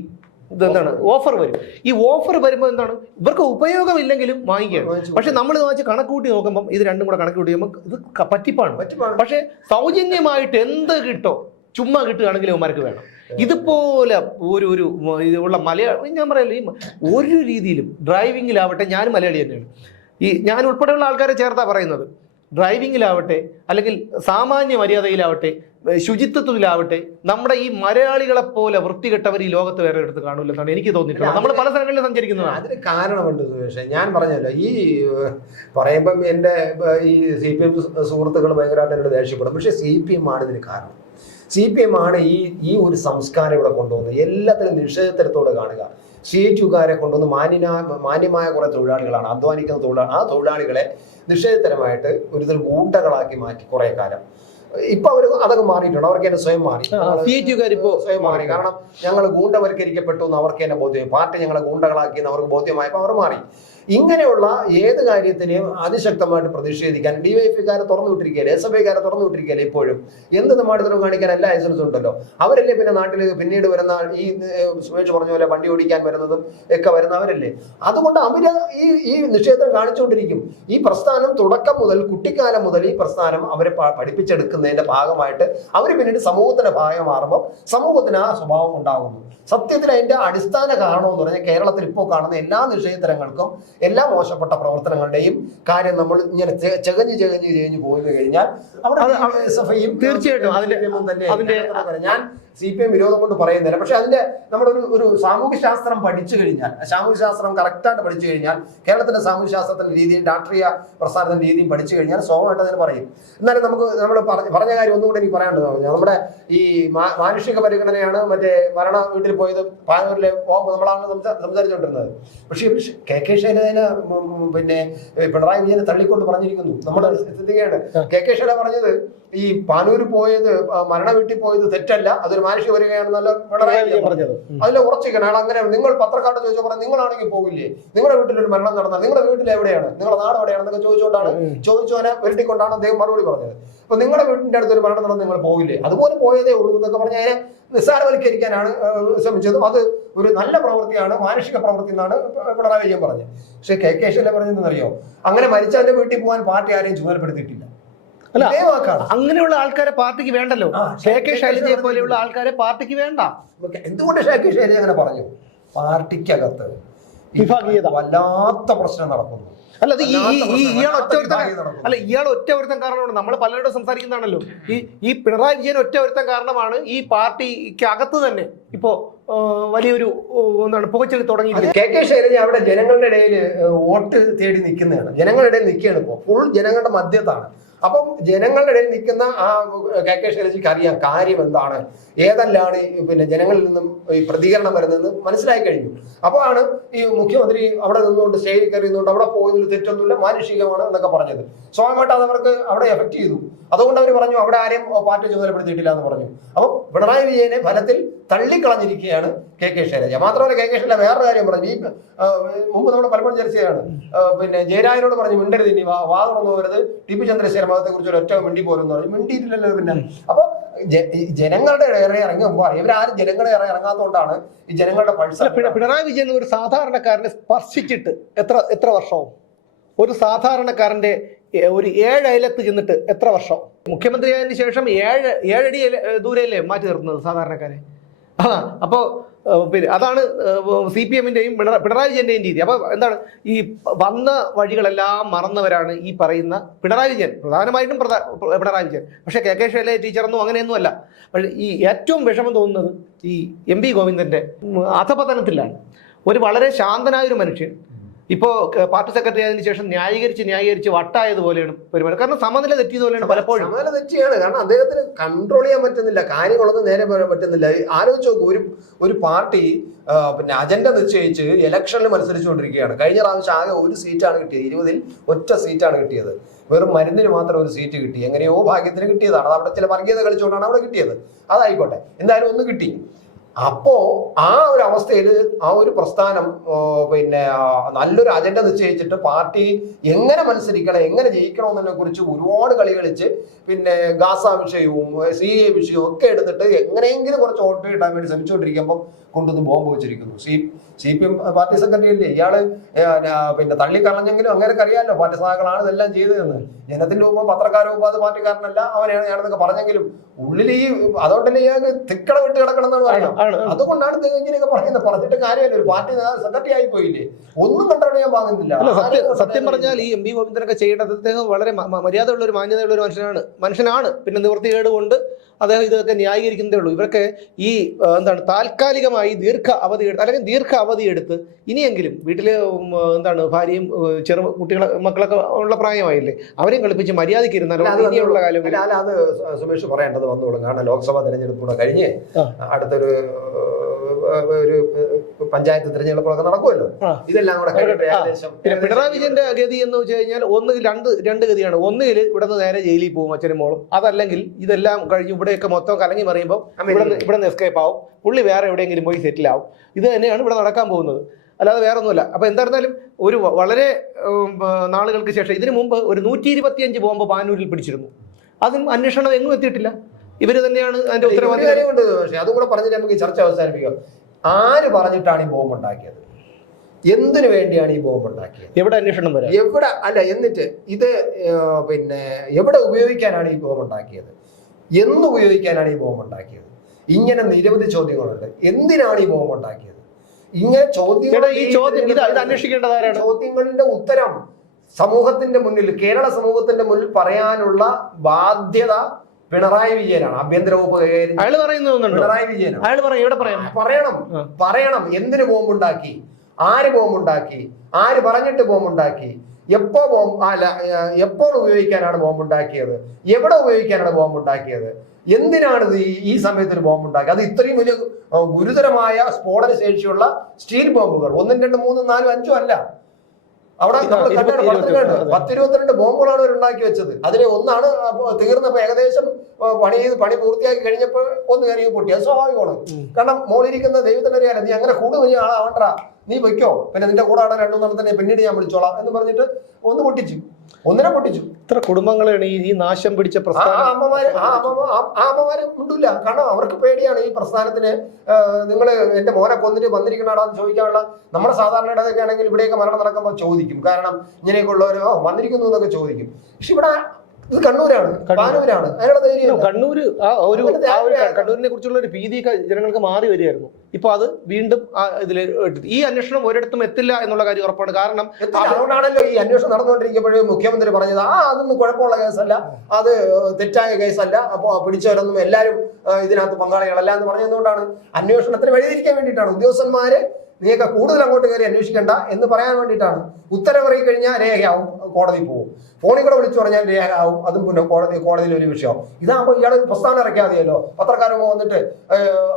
ഇതെന്താണ് ഓഫർ വരും. ഈ ഓഫർ വരുമ്പോൾ എന്താണ്? ഇവർക്ക് ഉപയോഗമില്ലെങ്കിലും വാങ്ങിക്കുകയാണ്. വാങ്ങിക്കാം പക്ഷെ നമ്മൾ വാങ്ങിച്ച് വെച്ച് കണക്ക് നോക്കുമ്പോൾ ഇത് രണ്ടും കൂടെ കണക്കൂട്ടി നോക്കുമ്പോൾ ഇത് പറ്റിപ്പാണ്. പക്ഷെ സൗജന്യമായിട്ട് എന്ത് കിട്ടോ? ചുമ്മാ കിട്ടുകയാണെങ്കിൽ അവന്മാർക്ക് വേണം. ഇതുപോലെ ഒരു ഒരു ഇതുള്ള ഉള്ള മലയാളം ഞാൻ പറയാം ഈ ഒരു രീതിയിലും ഡ്രൈവിങ്ങിലാവട്ടെ ഞാൻ മലയാളി തന്നെയാണ്. ഈ ഞാൻ ഉൾപ്പെടെയുള്ള ആൾക്കാരെ ചേർത്താ പറയുന്നത്. ഡ്രൈവിങ്ങിലാവട്ടെ അല്ലെങ്കിൽ സാമാന്യ മര്യാദയിലാവട്ടെ ശുചിത്വത്തിലാവട്ടെ നമ്മുടെ ഈ മലയാളികളെ പോലെ വൃത്തികെട്ടവർ ഈ ലോകത്ത് വേറെ എടുത്ത് കാണില്ലെന്നാണ് എനിക്ക് തോന്നിയിട്ടുള്ളത് നമ്മൾ പല സ്ഥലങ്ങളിലും സഞ്ചരിക്കുന്നതാണ്. അതിന് കാരണമുണ്ട് പക്ഷേ ഞാൻ പറഞ്ഞല്ലോ ഈ പറയുമ്പം എന്റെ ഈ സി പി എം സുഹൃത്തുക്കൾ ഭയങ്കരമായിട്ട് എന്നോട് ദേഷ്യപ്പെടും. പക്ഷേ സി പി എം ആണ് ഇതിന് കാരണം. സി പി എം ആണ് ഈ ഈ ഒരു സംസ്കാരം ഇവിടെ കൊണ്ടുവന്നത്. എല്ലാത്തിനും നിഷേധത്തരത്തോടെ കാണുക. ഷീറ്റുകാരെ കൊണ്ടുവന്ന് മാന്യന മാന്യമായ കുറെ തൊഴിലാളികളാണ് അധ്വാനിക്കുന്ന തൊഴിലാളി ആ തൊഴിലാളികളെ നിഷേധത്തരമായിട്ട് ഒരു ഇതിൽ ഗൂണ്ടകളാക്കി മാറ്റി കുറേ കാലം. ഇപ്പൊ അവർ അതൊക്കെ മാറിയിട്ടുണ്ട്. അവർക്ക് തന്നെ സ്വയം മാറി. സ്വയം മാറി. കാരണം ഞങ്ങൾ ഗൂണ്ടവൽക്കരിക്കപ്പെട്ടു എന്ന് അവർക്ക് തന്നെ ബോധ്യം പാർട്ടി ഞങ്ങളെ ഗൂണ്ടകളാക്കി എന്ന് അവർക്ക് ബോധ്യമായപ്പോൾ അവർ മാറി. ഇങ്ങനെയുള്ള ഏത് കാര്യത്തിനെയും അതിശക്തമായിട്ട് പ്രതിഷേധിക്കാൻ ഡിവൈഎഫ്ഐക്കാരെ തുറന്നു വിട്ടിരിക്കുകയല്ലേ എസ് എഫ് ഐക്കാരെ തുറന്നു വിട്ടിരിക്കുകയല്ലേ ഇപ്പോഴും. എന്ത് നമ്മുടെ കാണിക്കാൻ എല്ലാ ലൈസൻസും ഉണ്ടല്ലോ. അവരല്ലേ പിന്നെ നാട്ടിൽ പിന്നീട് വരുന്ന ഈ സുമേഷ് പറഞ്ഞ പോലെ വണ്ടി ഓടിക്കാൻ വരുന്നതും ഒക്കെ വരുന്നവരല്ലേ അതുകൊണ്ട് അവർ ഈ ഈ നിഷേധം കാണിച്ചുകൊണ്ടിരിക്കും. ഈ പ്രസ്ഥാനം തുടക്കം മുതൽ കുട്ടിക്കാലം മുതൽ ഈ പ്രസ്ഥാനം അവരെ പഠിപ്പിച്ചെടുക്കുന്നതിന്റെ ഭാഗമായിട്ട് അവർ പിന്നീട് സമൂഹത്തിന്റെ ഭാഗം മാറുമ്പോൾ സമൂഹത്തിന് ആ സ്വഭാവം ഉണ്ടാകുന്നു. സത്യത്തിൽ അതിന്റെ അടിസ്ഥാന കാരണം എന്ന് പറഞ്ഞാൽ കേരളത്തിൽ ഇപ്പോൾ കാണുന്ന എല്ലാ നിഷേധരങ്ങൾക്കും എല്ലാ മോശപ്പെട്ട പ്രവർത്തനങ്ങളുടെയും കാര്യം നമ്മൾ ഇങ്ങനെ ചകഞ്ഞ് ചകഞ്ഞ് ചകഞ്ഞ് പോയി കഴിഞ്ഞാൽ അവിടെ തീർച്ചയായിട്ടും അതിന്റെ-. ഞാൻ സി പി എം വിരോധം കൊണ്ട് പറയുന്നില്ല. പക്ഷെ അതിന്റെ നമ്മുടെ ഒരു ഒരു സാമൂഹ്യ ശാസ്ത്രം പഠിച്ചു കഴിഞ്ഞാൽ സാമൂഹ്യ ശാസ്ത്രം കറക്റ്റായിട്ട് പഠിച്ചു കഴിഞ്ഞാൽ കേരളത്തിന്റെ സാമൂഹ്യ ശാസ്ത്രത്തിന്റെ രീതിയും രാഷ്ട്രീയ പ്രസ്ഥാനത്തിന്റെ രീതിയും പഠിച്ചു കഴിഞ്ഞാൽ സ്വാഭാവികമായിട്ട് അതിന് പറയും. എന്നാലും നമുക്ക് നമ്മൾ പറഞ്ഞ കാര്യം ഒന്നും കൂടെ എനിക്ക് പറയാനുള്ളത് നമ്മുടെ ഈ മാനുഷിക പരിഗണനയാണ് മറ്റേ മരണ വീട്ടിൽ പോയത് പാനൂരിലെ പോകുമ്പോൾ നമ്മളാണ് സംസാ- സംസാരിച്ചുകൊണ്ടിരുന്നത്. പക്ഷേ കെ കെ ശൈലജനെ പിന്നെ പിണറായി വിജയനെ തള്ളിക്കൊണ്ട് പറഞ്ഞിരിക്കുന്നു. നമ്മുടെ സ്ഥിതികയാണ് കെ കെ ശൈല പറഞ്ഞത് ഈ പാനൂര് പോയത് മരണ വീട്ടിൽ പോയത് തെറ്റല്ല. അതൊരു മാനുഷ്യ വരികയാണെന്നല്ല പിണറായി പറഞ്ഞത്. അതിൽ ഉറച്ചിരിക്കണം അയാൾ അങ്ങനെ നിങ്ങൾ പത്രക്കാട്ട് ചോദിച്ചാൽ പറഞ്ഞാൽ നിങ്ങളാണെങ്കിൽ പോകില്ലേ നിങ്ങളുടെ വീട്ടിൽ ഒരു മരണം നടന്നാൽ നിങ്ങളുടെ വീട്ടിൽ എവിടെയാണ്? നിങ്ങളുടെ നാട് എവിടെയാണെന്നൊക്കെ ചോദിച്ചുകൊണ്ടാണ് ചോദിച്ചോനെ ചോദിച്ചവനെ വരുത്തിക്കൊണ്ടാണ് അദ്ദേഹം മറുപടി പറഞ്ഞത്. അപ്പൊ നിങ്ങളുടെ വീടിന്റെ അടുത്ത് ഒരു മരണം നടന്ന് നിങ്ങൾ പോകില്ലേ അതുപോലെ പോയതേ ഉള്ളൂ എന്നൊക്കെ പറഞ്ഞ അതിനെ നിസ്സാരവൽക്കരിക്കാനാണ് ശ്രമിച്ചതും. അത് ഒരു നല്ല പ്രവൃത്തിയാണ് മാനുഷിക പ്രവൃത്തി എന്നാണ് പിണറായി വിജയൻ പറഞ്ഞത്. പക്ഷെ കെ കെ ശൈല പറഞ്ഞതെന്നറിയോ അങ്ങനെ മരിച്ചവന്റെ വീട്ടിൽ പോകാൻ പാർട്ടി ആരെയും ചുമതലപ്പെടുത്തിയിട്ടില്ല. അല്ല, അങ്ങനെയുള്ള ആൾക്കാരെ പാർട്ടിക്ക് വേണ്ടല്ലോ. കെ കെ ശൈലജയെ പോലെയുള്ള ആൾക്കാരെ പാർട്ടിക്ക് വേണ്ട. എന്തുകൊണ്ട് എന്തുകൊണ്ട് കെ ശൈലജ അങ്ങനെ പറഞ്ഞു? പാർട്ടിക്കകത്ത് വിഭാഗീയത. വല്ലാത്ത പ്രശ്നം നടക്കുന്നു. അല്ല അത് ഈ ഇയാൾ ഒറ്റ പ്രശ്നം, ഒരുത്തൻ വിഭാഗീയത നടക്കുന്നു. അല്ല ഇയാൾ ഒറ്റ ഒരുത്തൻ കാരണമാണ്. നമ്മൾ പലരോടും സംസാരിക്കുന്നതാണല്ലോ. ഈ ഈ പിണറായി വിജയൻ ഒറ്റ ഒരുത്തൻ കാരണമാണ് ഈ പാർട്ടിക്ക് അകത്ത് തന്നെ ഇപ്പോ വലിയൊരു എന്താണ് പുകച്ചെടി തുടങ്ങി കെ കെ ശൈലജ അവിടെ ജനങ്ങളുടെ ഇടയിൽ വോട്ട് തേടി നിൽക്കുന്നതാണ്. ജനങ്ങളുടെ ഇടയിൽ നിൽക്കുകയാണ് ഇപ്പോൾ ഫുൾ ജനങ്ങളുടെ മധ്യത്താണ്. അപ്പം ജനങ്ങളുടെ ഇടയിൽ നിൽക്കുന്ന ആ കെ കെ ശൈലജിക്ക് അറിയാം കാര്യം എന്താണ്. ഏതല്ലാണ് പിന്നെ ജനങ്ങളിൽ നിന്നും ഈ പ്രതികരണം വരുന്നതെന്ന് മനസ്സിലായി കഴിഞ്ഞു. അപ്പോഴാണ് ഈ മുഖ്യമന്ത്രി അവിടെ നിന്നുകൊണ്ട് സ്റ്റേജിൽ കയറി നിന്നുകൊണ്ട് അവിടെ പോയതിൽ തെറ്റൊന്നുമില്ല മാനുഷികമാണ് എന്നൊക്കെ പറഞ്ഞത്. സ്വാഭാവികമായിട്ട് അത് അവർക്ക് അവിടെ എഫക്ട് ചെയ്തു. അതുകൊണ്ട് അവർ പറഞ്ഞു അവിടെ ആരെയും പാർട്ടി ചുമതലപ്പെടുത്തിയിട്ടില്ല എന്ന് പറഞ്ഞു. അപ്പോൾ പിണറായി വിജയനെ ഫലത്തിൽ തള്ളിക്കളഞ്ഞിരിക്കുകയാണ് കെ കെ ശൈലജ. മാത്രമല്ല കെ കെ ശൈലജ വേറൊരു കാര്യം പറഞ്ഞു. ഈ മുമ്പ് നമ്മൾ പലപ്പോഴും ചർച്ചയാണ് പിന്നെ ജയരാജനോട് പറഞ്ഞു മിണ്ടരുത് ഇനി വാ തുറന്നു പോരുത് ടി പി ചന്ദ്രശേഖര മതത്തെ കുറിച്ച് ഒറ്റ മിണ്ടി പോലും പറഞ്ഞു. മിണ്ടിയിട്ടില്ലല്ലോ പിന്നെ. അപ്പൊ ജനങ്ങളുടെ ഏറെ ഇറങ്ങുമ്പോൾ ഇവരാരും ജനങ്ങളെ ഏറെ ഇറങ്ങാത്തതുകൊണ്ടാണ് ഈ ജനങ്ങളുടെ പൾസ് അല്ല, പിണറായി വിജയൻ ഒരു സാധാരണക്കാരനെ സ്പർശിച്ചിട്ട് എത്ര എത്ര വർഷവും? ഒരു സാധാരണക്കാരന്റെ ഒരു ഏഴ് അയലത്ത് ചെന്നിട്ട് എത്ര വർഷം? മുഖ്യമന്ത്രിയായതിനു ശേഷം ഏഴ് ഏഴടി ദൂരെയല്ലേ മാറ്റി നിർത്തുന്നത് സാധാരണക്കാരെ? ആ അപ്പോൾ പിന്നെ അതാണ് സി പി എമ്മിന്റെയും പിണറായി വിജയന്റെയും രീതി. അപ്പോൾ എന്താണ് ഈ വന്ന വഴികളെല്ലാം മറന്നവരാണ് ഈ പറയുന്ന പിണറായി വിജയൻ. പ്രധാനമായിട്ടും പ്രധാ- പിണറായി വിജയൻ. പക്ഷേ കെ കെ ശൈലജ ടീച്ചറൊന്നും അങ്ങനെയൊന്നും അല്ല. പക്ഷേ ഈ ഏറ്റവും വിഷമം തോന്നുന്നത് ഈ എം പി ഗോവിന്ദന്റെ അധപതനത്തിലാണ്. ഒരു വളരെ ശാന്തനായൊരു മനുഷ്യൻ ഇപ്പോൾ പാർട്ടി സെക്രട്ടറി ആയതിനു ശേഷം ന്യായീകരിച്ച് ന്യായീകരിച്ച് വട്ടായതുപോലെയാണ് പരിപാടി. കാരണം സമനില തെറ്റിയതുപോലെയാണ് പലപ്പോഴും. സമനില തെറ്റിയാണ്. കാരണം അദ്ദേഹത്തിന് കൺട്രോൾ ചെയ്യാൻ പറ്റുന്നില്ല. കാര്യങ്ങളൊന്നും നേരെ പറയാൻ പറ്റുന്നില്ല. ആലോചിച്ച് നോക്കൂ ഒരു ഒരു പാർട്ടി പിന്നെ അജണ്ട നിശ്ചയിച്ച് ഇലക്ഷനിൽ മത്സരിച്ചുകൊണ്ടിരിക്കുകയാണ്. കഴിഞ്ഞ പ്രാവശ്യം ആകെ ഒരു സീറ്റാണ് കിട്ടിയത്. ഇരുപതിൽ ഒറ്റ സീറ്റാണ് കിട്ടിയത്. വെറും മരുന്നിന് മാത്രം ഒരു സീറ്റ് കിട്ടി. എങ്ങനെയോ ഭാഗ്യത്തിന് കിട്ടിയതാണ്. അത് അവിടെ ചില വർഗീയത കളിച്ചുകൊണ്ടാണ് അവിടെ കിട്ടിയത്. അതായിക്കോട്ടെ. എന്തായാലും ഒന്ന് കിട്ടി. അപ്പോ ആ ഒരു അവസ്ഥയിൽ ആ ഒരു പ്രസ്ഥാനം പിന്നെ നല്ലൊരു അജണ്ട നിശ്ചയിച്ചിട്ട് പാർട്ടി എങ്ങനെ മത്സരിക്കണം എങ്ങനെ ജയിക്കണം എന്നതിനെ കുറിച്ച് ഒരുപാട് കളി കളിച്ച് പിന്നെ ഗാസ വിഷയവും സി എ വിഷയവും ഒക്കെ എടുത്തിട്ട് എങ്ങനെയെങ്കിലും കുറച്ച് വോട്ട് കിട്ടാൻ വേണ്ടി ശ്രമിച്ചുകൊണ്ടിരിക്കുമ്പോൾ കൊണ്ടുവന്ന് ബോംബ് വെച്ചിരിക്കുന്നു. C C P M party secretary അല്ലേ ഇയാൾ പിന്നെ തള്ളിക്കളഞ്ഞെങ്കിലും അങ്ങനെ അറിയാമല്ലോ പാർട്ടി സഹാക്കളാണ് ഇതെല്ലാം ചെയ്തതെന്ന്. ജനത്തിന്റെ മുമ്പ് പത്രക്കാരോ അത് പാർട്ടിക്കാരനല്ല അവനെയാണ് ഞാനെന്നൊക്കെ പറഞ്ഞെങ്കിലും ഉള്ളിൽ ഈ അതുകൊണ്ടല്ലേ ഇയാൾക്ക് തിക്കട വിട്ട് കിടക്കണം എന്നാണ് പറയുന്നത്. അതുകൊണ്ടാണ് ഇങ്ങനെയൊക്കെ പറയുന്നത്. പറഞ്ഞിട്ട് കാര്യമല്ല. ഒരു പാർട്ടി സെക്രട്ടറി ആയി പോയില്ലേ? ഒന്നും കണ്ടറിയാൻ ഞാൻ വാങ്ങുന്നില്ല. സത്യം പറഞ്ഞാൽ ഈ എം പി ഗോവിന്ദനൊക്കെ ചെയ്യേണ്ടത് അദ്ദേഹം വളരെ മര്യാദ ഉള്ള മര്യാദയുള്ള ഒരു മാന്യതയുള്ള ഒരു മനുഷ്യനാണ്. മനുഷ്യനാണ്. പിന്നെ നിവൃത്തി കൊണ്ട് അദ്ദേഹം ഇതൊക്കെ ന്യായീകരിക്കുന്നതേ ഉള്ളൂ. ഇവരൊക്കെ ഈ എന്താണ് താൽക്കാലികമായി ദീർഘ അവധി അല്ലെങ്കിൽ ദീർഘ അവധി എടുത്ത് ഇനിയെങ്കിലും വീട്ടിൽ എന്താണ് ഭാര്യയും ചെറു കുട്ടികളെ മക്കളൊക്കെ ഉള്ള പ്രായമായില്ലേ? അവരെയും കളിപ്പിച്ച് മര്യാദയ്ക്ക് ഇരുന്നാലും ഇനിയുള്ള കാലം അത് സുമേഷ് പറയേണ്ടത് വന്നോളും കാരണം ലോക്സഭാ തെരഞ്ഞെടുപ്പ് കൂടെ കഴിഞ്ഞ് അടുത്തൊരു ഒരു പഞ്ചായത്ത് തിരഞ്ഞെടുപ്പുകളൊക്കെ നടക്കുമല്ലോ. ഇതെല്ലാം കൂടെ പിന്നെ പിണറായി വിജയന്റെ ഗതി എന്ന് വെച്ച് കഴിഞ്ഞാൽ ഒന്ന് രണ്ട് രണ്ട് ഗതിയാണ്. ഒന്നുകിൽ ഇവിടുന്ന് നേരെ ജയിലിൽ പോകും അച്ഛനും മോളും. അതല്ലെങ്കിൽ ഇതെല്ലാം കഴിഞ്ഞ് ഇവിടെയൊക്കെ മൊത്തം കലങ്ങി മറിയുമ്പോൾ ഇവിടെ എസ്കേപ്പ് ആവും. പുള്ളി വേറെ എവിടെയെങ്കിലും പോയി സെറ്റിൽ ആവും. ഇത് തന്നെയാണ് ഇവിടെ നടക്കാൻ പോകുന്നത്. അല്ലാതെ വേറെ ഒന്നുമില്ല അപ്പൊ എന്തായിരുന്നാലും ഒരു വളരെ നാളുകൾക്ക് ശേഷം ഇതിനു മുമ്പ് ഒരു നൂറ്റി ഇരുപത്തിയഞ്ച് ബോംബ് പാനൂരിൽ പിടിച്ചിരുന്നു. അതും അന്വേഷണം എങ്ങും എത്തിയിട്ടില്ല. ഇവർ തന്നെയാണ് അതിന്റെ ഒരു പക്ഷെ കാര്യമുണ്ട് പക്ഷേ അതും കൂടെ പറഞ്ഞിട്ട് നമുക്ക് ചർച്ച അവസാനിപ്പിക്കാം. ആര് പറഞ്ഞിട്ടാണ് ഈ ബോംബ് ഉണ്ടാക്കിയത് എന്തിനു വേണ്ടിയാണ് ഈ ബോംബ് ഉണ്ടാക്കിയത് എവിടെ അന്വേഷണം വരാം? എവിടെ അല്ല എന്നിട്ട് ഇത് പിന്നെ എവിടെ ഉപയോഗിക്കാനാണ് ഈ ബോംബ് ഉണ്ടാക്കിയത് എന്ന് ഉപയോഗിക്കാനാണ് ഈ ബോംബ് ഉണ്ടാക്കിയത് ഇങ്ങനെ നിരവധി ചോദ്യങ്ങളുണ്ട്. എന്തിനാണ് ഈ ബോംബ് ഉണ്ടാക്കിയത് ഇങ്ങനെ ചോദ്യങ്ങൾ ഈ ചോദ്യം ഇത് ചോദ്യങ്ങളുടെ ഉത്തരം സമൂഹത്തിന്റെ മുന്നിൽ കേരള സമൂഹത്തിന്റെ മുന്നിൽ പറയാനുള്ള ബാധ്യത പിണറായി വിജയനാണ് ആഭ്യന്തര വകുപ്പ് കൈകാര്യം അയാൾ പറയുന്നത് പിണറായി വിജയനാണ്. അയാൾ പറയും ഇവിടെ പറയാം. പറയണം. പറയണം. എന്തിനു ബോംബുണ്ടാക്കി? ആര് ബോംബുണ്ടാക്കി? ആര് പറഞ്ഞിട്ട് ബോംബുണ്ടാക്കി? എപ്പോ ബോംബ് അല്ല എപ്പോൾ ഉപയോഗിക്കാനാണ് ബോംബുണ്ടാക്കിയത്? എവിടെ ഉപയോഗിക്കാനാണ് ബോംബുണ്ടാക്കിയത്? എന്തിനാണ് ഇത് ഈ- സമയത്ത് ഒരു ബോംബുണ്ടാക്കി? അത് ഇത്രയും വലിയ ഗുരുതരമായ സ്ഫോടന ശേഷിയുള്ള സ്റ്റീൽ ബോംബുകൾ. ഒന്നും രണ്ടും മൂന്നും നാലും അഞ്ചും അല്ല. അവിടെ നമ്മൾ കണ്ടാണ്. പത്തിരുപത്തിരണ്ട് ബോംബുകളാണ് അവർ ഉണ്ടാക്കി വെച്ചത്. അതിലെ ഒന്നാണ് തീർന്നപ്പോൾ തീർന്നപ്പോ ഏകദേശം പണി ചെയ്ത് പണി പൂർത്തിയാക്കി കഴിഞ്ഞപ്പോൾ ഒന്ന് കയറി പൊട്ടി. അത് സ്വാഭാവികമാണ്. കാരണം മോളിരിക്കുന്ന ദൈവത്തിന് അറിയാലോ നീ അങ്ങനെ കൂടു വലിയ ആളാവണ്ട. നീ വെക്കോ പിന്നെ നിന്റെ കൂടെ ആടെ രണ്ടു തന്നെ പിന്നീട് ഞാൻ വിളിച്ചോളാം എന്ന് പറഞ്ഞിട്ട് ഒന്ന് പൊട്ടിച്ചു. ഒന്നിനെ പൊട്ടിച്ചു. ഇത്ര കുടുംബങ്ങളാണ് ഈ നാശം പിടിച്ച പ്രസ്ഥാനം. അമ്മമാര് ആ അമ്മ ആ- അമ്മമാര് ഉണ്ടില്ല കാരണം അവർക്ക് പേടിയാണ് ഈ പ്രസ്ഥാനത്തിന് നിങ്ങൾ എന്റെ മോനെ കൊന്നിട്ട് വന്നിരിക്കണാടാന്ന് ചോദിക്കാനുള്ള. നമ്മുടെ സാധാരണ ഇടതൊക്കെ ആണെങ്കിൽ ഇവിടെയൊക്കെ മരണം നടക്കുമ്പോൾ ചോദിക്കും. കാരണം ഇങ്ങനെയൊക്കെ ഉള്ളവരോ വന്നിരിക്കുന്നു എന്നൊക്കെ ചോദിക്കും. പക്ഷെ ഇവിടെ ഇത് കണ്ണൂരാണ്. പാനൂരാണ്. അതിനുള്ള ധൈര്യം കണ്ണൂര് ആ ഒരു ആ ഒരു കണ്ണൂരിനെ കുറിച്ചുള്ള ഒരു ഭീതി ജനങ്ങൾക്ക് മാറി വരികയായിരുന്നു. ഇപ്പൊ അത് വീണ്ടും ഇതിൽ ഈ അന്വേഷണം ഒരിടത്തും എത്തില്ല എന്നുള്ള കാര്യം ഉറപ്പാണ്. കാരണം. അതുകൊണ്ടാണല്ലോ ഈ അന്വേഷണം നടന്നുകൊണ്ടിരിക്കുമ്പോഴും മുഖ്യമന്ത്രി പറഞ്ഞത് ആ അതൊന്നും കുഴപ്പമുള്ള കേസല്ല. അത് തെറ്റായ കേസല്ല. അപ്പോൾ പിടിച്ചവരൊന്നും എല്ലാവരും ഇതിനകത്ത് പങ്കാളികളല്ല എന്ന് പറഞ്ഞതുകൊണ്ടാണ് അന്വേഷണത്തിന് വഴിതിരിക്കാൻ വേണ്ടിയിട്ടാണ്. ഉദ്യോഗസ്ഥന്മാര് നീയൊക്കെ കൂടുതൽ അങ്ങോട്ട് കയറി അന്വേഷിക്കണ്ട എന്ന് പറയാൻ വേണ്ടിയിട്ടാണ്. ഉത്തരവിറങ്ങി കഴിഞ്ഞാൽ രേഖയാവും. കോടതി പോകും ഫോണിൽ കൂടെ വിളിച്ചു പറഞ്ഞാൽ രേഖയാവും അതും പിന്നെ കോടതി കോടതിയിൽ ഒരു വിഷയം ഇതാകുമ്പോൾ ഇയാൾ പ്രസ്ഥാനം ഇറക്കാതെയല്ലോ. പത്രക്കാരൻ പത്രക്കാരൊക്കെ വന്നിട്ട്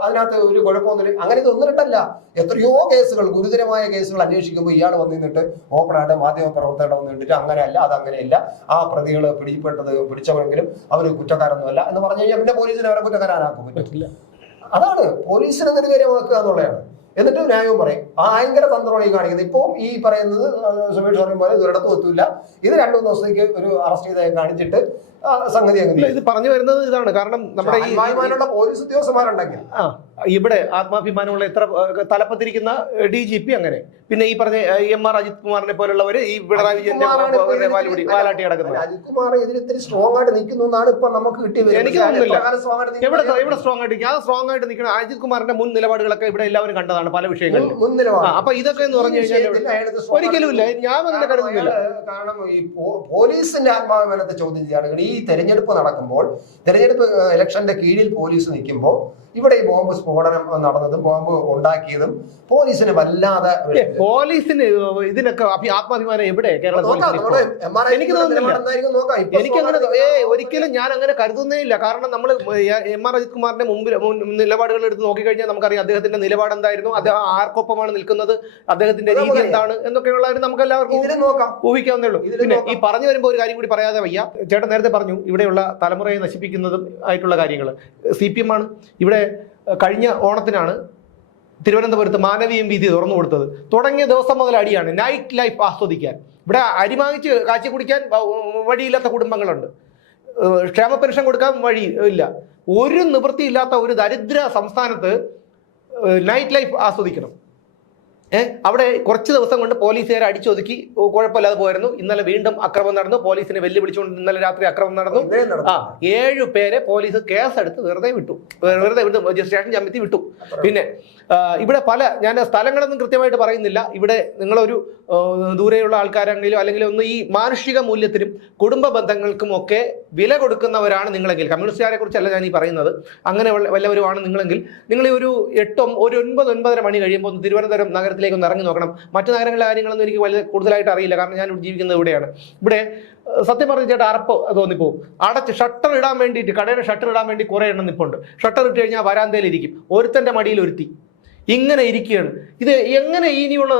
അതിനകത്ത് ഒരു കുഴപ്പമൊന്നുമില്ല അങ്ങനെ ഇത് ഒന്നിട്ടല്ല എത്രയോ കേസുകൾ ഗുരുതരമായ കേസുകൾ അന്വേഷിക്കുമ്പോൾ ഇയാൾ വന്ന് നിന്നിട്ട് ഓപ്പണായിട്ട് മാധ്യമ പ്രവർത്തകരുടെ വന്ന് നിന്നിട്ട് അങ്ങനെയല്ല അത് അങ്ങനെയല്ല ആ പ്രതികൾ പിടിപ്പെട്ടത് പിടിച്ചവരെങ്കിലും അവർ കുറ്റക്കാരൊന്നുമല്ല എന്ന് പറഞ്ഞു കഴിഞ്ഞാൽ പിന്നെ പോലീസിനെ അവരെ കുറ്റക്കാരാനാക്കും പറ്റും പറ്റില്ല. അതാണ്. പോലീസിനെ നിർവീര്യമാക്കുക എന്നുള്ളതാണ്. എന്നിട്ട് ന്യായവും പറയും. ഭയങ്കര തന്ത്രമാണ് ഈ കാണിക്കുന്നത്. ഇപ്പോൾ ഈ പറയുന്നത് സുമേഷ് പറയും പോലെ ഇതൊരിടത്തും എത്തൂല. ഇത് രണ്ടു ദിവസത്തേക്ക് ഒരു അറസ്റ്റ് ചെയ്തായി കാണിച്ചിട്ട് സംഗതി ഇത് പറഞ്ഞു വരുന്നത് ഇതാണ്. കാരണം നമ്മുടെ ഈ പോലീസ് ഉദ്യോഗസ്ഥന്മാരുണ്ടെങ്കിൽ. ഇവിടെ ആത്മാഭിമാനമുള്ള എത്ര തലപ്പത്തിരിക്കുന്ന ഡി ജി പി അങ്ങനെ. പിന്നെ ഈ പറഞ്ഞ എം ആർ അജിത് കുമാറിനെ പോലുള്ളവര് ഈ പിണറായി വിജയന്റെ വാലാട്ടി കിടക്കുന്നത് അജിത് കുമാർ ഇതിലിത്തിരി സ്ട്രോങ് ആയിട്ട് നിൽക്കുന്നു എന്നാണ് ഇപ്പൊ നമുക്ക് കിട്ടിയത് എനിക്ക് തോന്നുന്നില്ല. എവിടെ എവിടെ സ്ട്രോങ് ആയിട്ട്? ആ സ്ട്രോങ് ആയിട്ട് നിൽക്കുന്ന അജിത് കുമാറിന്റെ മുൻ നിലപാടുകളൊക്കെ ഇവിടെ എല്ലാവരും കണ്ടതാണ് പല വിഷയങ്ങളിൽ മുൻ- നിലപാട്. അപ്പൊ ഇതൊക്കെ എന്ന് പറഞ്ഞു കഴിഞ്ഞാൽ ഒരിക്കലും ഇല്ല. ഞാൻ അങ്ങനെ കരുതുന്നില്ല. കാരണം ഈ പോലീസിന്റെ ആത്മാഭിമാനത്തെ ചോദ്യം ചെയ്യുകയാണെങ്കിൽ ഈ തെരഞ്ഞെടുപ്പ് നടക്കുമ്പോൾ തെരഞ്ഞെടുപ്പ് ഇലക്ഷന്റെ കീഴിൽ പോലീസ് നിൽക്കുമ്പോൾ ഇവിടെ ഈ ബോംബ് സ്ഫോടനം നടന്നതും ബോംബ് ഉണ്ടാക്കിയതും പോലീസിന് വല്ലാതെ പോലീസിന് ഇതിനൊക്കെ ആത്മാഭിമാനം എവിടെ? എനിക്ക് തോന്നുന്നില്ല. എനിക്ക് അങ്ങനെ ഒരിക്കലും ഞാൻ അങ്ങനെ കരുതുന്നേ ഇല്ല. കാരണം നമ്മൾ എം ആർ അജിത് കുമാറിന്റെ മുമ്പിൽ നിലപാടുകൾ എടുത്ത് നോക്കിക്കഴിഞ്ഞാൽ നമുക്കറിയാം അദ്ദേഹത്തിന്റെ നിലപാട് എന്തായിരുന്നു അദ്ദേഹം ആർക്കൊപ്പമാണ് നിൽക്കുന്നത് അദ്ദേഹത്തിന്റെ രീതി എന്താണ് എന്നൊക്കെയുള്ള നമുക്ക് എല്ലാവർക്കും ഊഹിക്കാവുന്നേ ഉള്ളൂ. പിന്നെ ഈ പറഞ്ഞു വരുമ്പോൾ ഒരു കാര്യം കൂടി പറയാതെ വയ്യ. ചേട്ടൻ നേരത്തെ പറഞ്ഞു ഇവിടെയുള്ള തലമുറയെ നശിപ്പിക്കുന്നതും ആയിട്ടുള്ള കാര്യങ്ങൾ സി പി എം ആണ്. ഇവിടെ കഴിഞ്ഞ ഓണത്തിനാണ് തിരുവനന്തപുരത്ത് മാനവീയം വീതി തുറന്നു കൊടുത്തത്. തുടങ്ങിയ ദിവസം മുതൽ അടിയാണ്. നൈറ്റ് ലൈഫ് ആസ്വദിക്കാൻ. ഇവിടെ അരിമാങ്ങിച്ച് കാച്ചി കുടിക്കാൻ വഴിയില്ലാത്ത കുടുംബങ്ങളുണ്ട്. ക്ഷേമ പെൻഷൻ കൊടുക്കാൻ വഴി ഇല്ല. ഒരു നിവൃത്തിയില്ലാത്ത ഒരു ദരിദ്ര സംസ്ഥാനത്ത് നൈറ്റ് ലൈഫ് ആസ്വദിക്കണം. അവിടെ കുറച്ച് ദിവസം കൊണ്ട് പോലീസുകാരെ അടിച്ചൊതുക്കി. കുഴപ്പമില്ലാതെ പോയിരുന്നു. ഇന്നലെ വീണ്ടും അക്രമം നടന്നു. പോലീസിനെ വെല്ലുവിളിച്ചുകൊണ്ട് ഇന്നലെ രാത്രി അക്രമം നടന്നു. ആ ഏഴു പേരെ പോലീസ് കേസെടുത്ത് വെറുതെ വിട്ടു. വെറുതെ വിട്ടു. രജിസ്ട്രേഷൻ ചമ്മത്തി വിട്ടു. പിന്നെ ഇവിടെ പല ഞാൻ സ്ഥലങ്ങളൊന്നും കൃത്യമായിട്ട് പറയുന്നില്ല. ഇവിടെ നിങ്ങളൊരു ദൂരെയുള്ള ആൾക്കാരാണെങ്കിലും അല്ലെങ്കിൽ ഒന്ന് ഈ മാനുഷിക മൂല്യത്തിനും കുടുംബ ബന്ധങ്ങൾക്കും ഒക്കെ വില കൊടുക്കുന്നവരാണ് നിങ്ങളെങ്കിൽ. കമ്മ്യൂണിസ്റ്റുകാരെ കുറിച്ചല്ല ഞാൻ ഈ പറയുന്നത്. അങ്ങനെ വല്ല- വല്ലവരുമാണ് നിങ്ങളെങ്കിൽ. നിങ്ങൾ ഒരു എട്ടും ഒരു ഒൻപത് ഒൻപതര മണി കഴിയുമ്പോൾ ഒന്ന് തിരുവനന്തപുരം നഗരത്തിലേക്ക് ഒന്ന് ഇറങ്ങി നോക്കണം. മറ്റു നഗരങ്ങളിലെ കാര്യങ്ങളൊന്നും എനിക്ക് വലിയ കൂടുതലായിട്ട് അറിയില്ല. കാരണം ഞാൻ ജീവിക്കുന്നത് ഇവിടെയാണ്. ഇവിടെ സത്യം പറഞ്ഞ ചേട്ടാ അറപ്പ് തോന്നിപ്പോവും അടച്ച് ഷട്ടർ ഇടാൻ വേണ്ടിയിട്ട് കടയുടെ ഷട്ടർ ഇടാൻ വേണ്ടി കുറേ എണ്ണം നിപ്പുണ്ട്. ഷട്ടർ ഇട്ട് കഴിഞ്ഞാൽ വരാന്തയിലിരിക്കും ഒരുത്തന്റെ മടിയിൽ ഒരുത്തി ഇങ്ങനെ ഇരിക്കുകയാണ്. ഇത് എങ്ങനെ ഇനിയുള്ള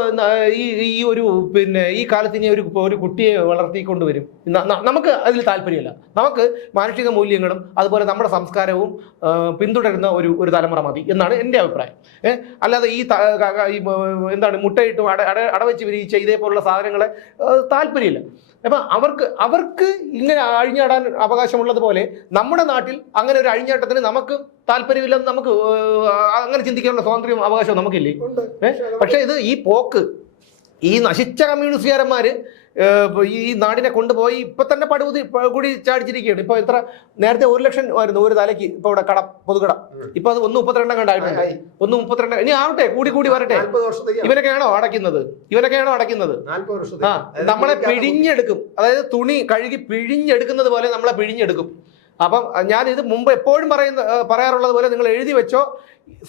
ഈ ഈ ഒരു പിന്നെ ഈ കാലത്ത് ഇനി ഒരു ഒരു കുട്ടിയെ വളർത്തിക്കൊണ്ട് വരും നമുക്ക് അതിൽ താല്പര്യമില്ല. നമുക്ക് മാനുഷിക മൂല്യങ്ങളും അതുപോലെ നമ്മുടെ സംസ്കാരവും പിന്തുടരുന്ന ഒരു ഒരു തലമുറ മതി എന്നാണ് എന്റെ അഭിപ്രായം. അല്ലാതെ ഈ എന്താണ് മുട്ടയിട്ടും അട അട അടവെച്ച് വിരിയിച്ച ഇതേപോലുള്ള സാധനങ്ങളെ താല്പര്യമില്ല. അപ്പം അവർക്ക് അവർക്ക് ഇങ്ങനെ അഴിഞ്ഞാടാൻ അവകാശമുള്ളതുപോലെ നമ്മുടെ നാട്ടിൽ അങ്ങനെ ഒരു അഴിഞ്ഞാട്ടത്തിന് നമുക്ക് താല്പര്യമില്ലെന്ന് നമുക്ക് അങ്ങനെ ചിന്തിക്കാനുള്ള സ്വാതന്ത്ര്യം അവകാശവും നമുക്കില്ലേ? പക്ഷേ ഇത് ഈ പോക്ക് ഈ നശിച്ച കമ്മ്യൂണിസ്റ്റുകാരന്മാര് ഏഹ്, ഈ നാടിനെ കൊണ്ടുപോയി ഇപ്പൊ തന്നെ പടുകുതി കൂടി ചാടിച്ചിരിക്കുകയാണ്. ഇപ്പൊ എത്ര നേരത്തെ ഒരു ലക്ഷം ആയിരുന്നു ഒരു തലയ്ക്ക് ഇപ്പൊ ഇവിടെ കട പൊതുകട. ഇപ്പൊ അത് ഒന്ന് മുപ്പത്തിരണ്ടാം കണ്ടായിട്ടുണ്ട്. ഒന്ന് മുപ്പത്തിരണ്ട് ഇനി ആവട്ടെ കൂടി കൂടി വരട്ടെ. ഇവനൊക്കെയാണോ അടയ്ക്കുന്നത്? ഇവനൊക്കെയാണോ അടയ്ക്കുന്നത്? ആ നമ്മളെ പിഴിഞ്ഞെടുക്കും. അതായത് തുണി കഴുകി പിഴിഞ്ഞെടുക്കുന്നത് പോലെ നമ്മളെ പിഴിഞ്ഞെടുക്കും. അപ്പം ഞാൻ ഇത് മുമ്പ് എപ്പോഴും പറയുന്ന പറയാറുള്ളത് പോലെ നിങ്ങൾ എഴുതി വെച്ചോ.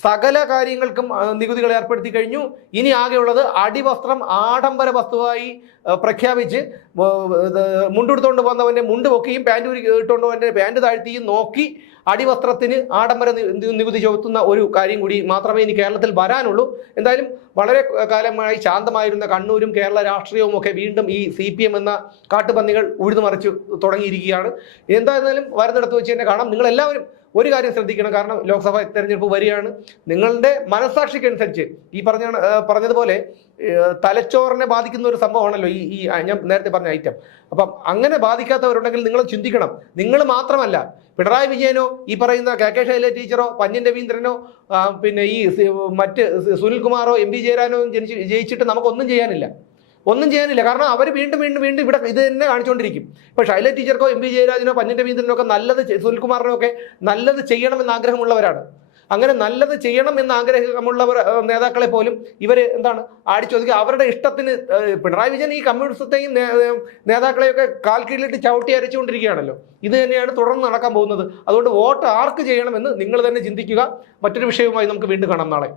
സകല കാര്യങ്ങൾക്കും നികുതികൾ ഏർപ്പെടുത്തി കഴിഞ്ഞു. ഇനി ആകെയുള്ളത് അടിവസ്ത്രം ആഡംബര വസ്തുവായി പ്രഖ്യാപിച്ച് മുണ്ടെടുത്തുകൊണ്ട് വന്നവന്റെ മുണ്ട് പൊക്കിയും പാന്റ് ഊരി ഇട്ടുകൊണ്ട് വന്റെ പാന്റ് താഴ്ത്തിയും നോക്കി അടിവസ്ത്രത്തിന് ആഡംബര നികുതി ചുമത്തുന്ന ഒരു കാര്യം കൂടി മാത്രമേ ഇനി കേരളത്തിൽ വരാനുള്ളൂ. എന്തായാലും വളരെ കാലമായി ശാന്തമായിരുന്ന കണ്ണൂരും കേരള രാഷ്ട്രീയവും ഒക്കെ വീണ്ടും ഈ സി പി എം എന്ന കാട്ടുപന്നികൾ ഉഴുതുമറിച്ച് തുടങ്ങിയിരിക്കുകയാണ്. എന്തായിരുന്നാലും വരുന്നിടത്ത് വെച്ച് തന്നെ കാണാം. നിങ്ങൾ എല്ലാവരും ഒരു കാര്യം ശ്രദ്ധിക്കണം. കാരണം ലോക്സഭ തെരഞ്ഞെടുപ്പ് വരികയാണ്. നിങ്ങളുടെ മനസാക്ഷിക്കനുസരിച്ച് ഈ പറഞ്ഞ പറഞ്ഞതുപോലെ തലച്ചോറിനെ ബാധിക്കുന്ന ഒരു സംഭവമാണല്ലോ ഈ ഈ ഞാൻ നേരത്തെ പറഞ്ഞ ഐറ്റം അപ്പം അങ്ങനെ ബാധിക്കാത്തവരുണ്ടെങ്കിൽ നിങ്ങൾ ചിന്തിക്കണം. നിങ്ങൾ മാത്രമല്ല പിണറായി വിജയനോ ഈ പറയുന്ന കെ കെ ശൈല ടീച്ചറോ പന്യൻ രവീന്ദ്രനോ പിന്നെ ഈ മറ്റ് സുനിൽകുമാറോ എം പി ജയരാനോ ജനിച്ച് ജയിച്ചിട്ട് നമുക്കൊന്നും ചെയ്യാനില്ല. ഒന്നും ചെയ്യാനില്ല. കാരണം അവർ വീണ്ടും വീണ്ടും വീണ്ടും ഇവിടെ ഇത് തന്നെ കാണിച്ചുകൊണ്ടിരിക്കും ഇപ്പോൾ ശൈല ടീച്ചർക്കോ എം പി ജയരാജനോ പന്യൻ രവീന്ദ്രനോ ഒക്കെ നല്ലത് സുനിൽകുമാറിനോ ഒക്കെ നല്ലത് ചെയ്യണമെന്ന് ആഗ്രഹമുള്ളവരാണ്. അങ്ങനെ നല്ലത് ചെയ്യണം എന്ന് ആഗ്രഹമുള്ളവർ നേതാക്കളെ പോലും ഇവർ എന്താണ് ആടിച്ചോദിക്കുക അവരുടെ ഇഷ്ടത്തിന് പിണറായി വിജയൻ ഈ കമ്മ്യൂണിസത്തെയും നേതാക്കളെയൊക്കെ കാൽ കീഴിലിട്ട് ചവിട്ടി അരച്ചുകൊണ്ടിരിക്കുകയാണല്ലോ. ഇത് തന്നെയാണ് തുടർന്ന് നടക്കാൻ പോകുന്നത്. അതുകൊണ്ട് വോട്ട് ആർക്ക് ചെയ്യണമെന്ന് നിങ്ങൾ തന്നെ ചിന്തിക്കുക. മറ്റൊരു വിഷയവുമായി നമുക്ക് വീണ്ടും കാണാം നാളെ.